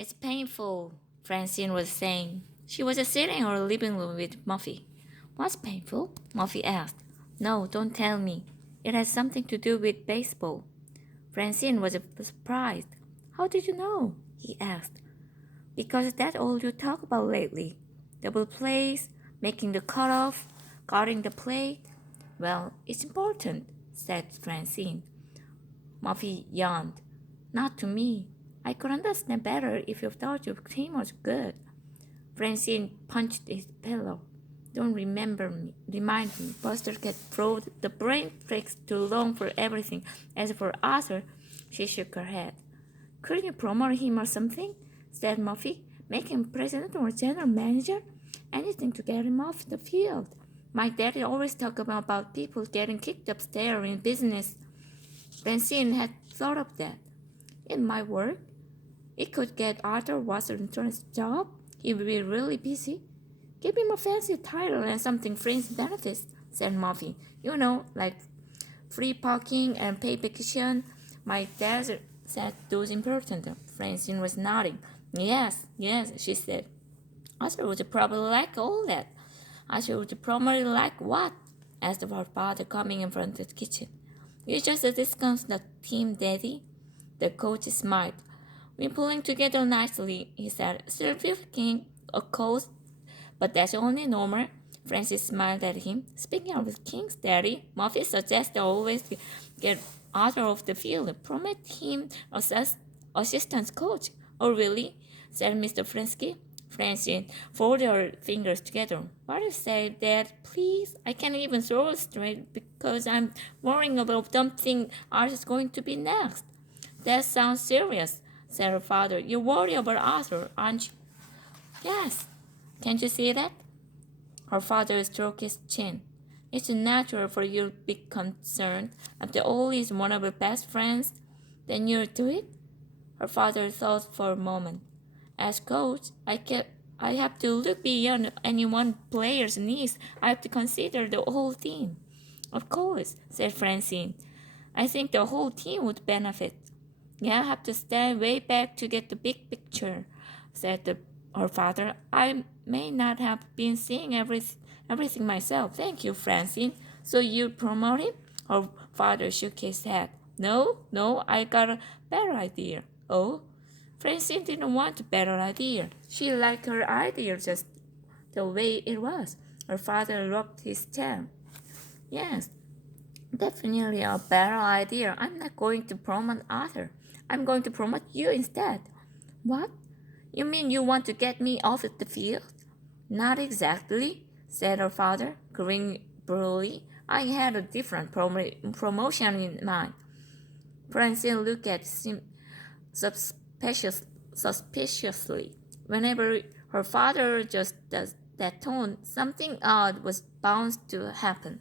It's painful, Francine was saying. She was sitting in her living room with Muffy. What's painful? Muffy asked. No, don't tell me. It has something to do with baseball. Francine was surprised. How did you know? He asked. Because that's all you talk about lately. Double plays, making the cutoff, guarding the plate. Well, it's important, said Francine. Muffy yawned. Not to me. I could understand better if you thought your team was good. Francine punched his pillow. Don't remind me. Buster got thrown. The brain takes too long for everything. As for Arthur, she shook her head. Couldn't you promote him or something? Said Muffy. Make him president or general manager? Anything to get him off the field. My daddy always talked about people getting kicked upstairs in business. Francine had thought of that. It might work. It could get Arthur Washington's job. He would be really busy. Give him a fancy title and something fringe benefits, said Muffy. You know, like free parking and paid vacation. My dad said those important. Francine was nodding. Yes, she said. Arthur would probably like all that. Arthur would probably like what? Asked her father coming in front of the kitchen. You just discussed the team, Daddy? The coach smiled. We're pulling together nicely, he said. Still feeling a cold, but that's only normal. Francis smiled at him. Speaking of Kings, Daddy, Muffy suggested always get Arthur off the field. Promote him assistant coach. Oh, really? Said Mr. Frinsky. Francine folded her fingers together. What do you say, Dad? Please? I can't even throw it straight because I'm worrying about something Arthur's going to be next. That sounds serious, said her father. You worry about Arthur, aren't you? Yes. Can't you see that? Her father stroked his chin. It's natural for you to be concerned. After all, he's one of your best friends. Then you'll do it? Her father thought for a moment. As coach, I have to look beyond any one player's needs. I have to consider the whole team. Of course, said Francine. I think the whole team would benefit. Yeah, I have to stand way back to get the big picture, said her father. I may not have been seeing everything myself. Thank you, Francine. So you promote him? Her father shook his head. No, I got a better idea. Oh? Francine didn't want a better idea. She liked her idea just the way it was. Her father rubbed his chin. Yes, definitely a better idea. I'm not going to promote Arthur. I'm going to promote you instead. What? You mean you want to get me off the field? Not exactly, said her father, grinning brutally. I had a different promotion in mind. Francine looked at him suspiciously. Whenever her father just does that tone, something odd was bound to happen.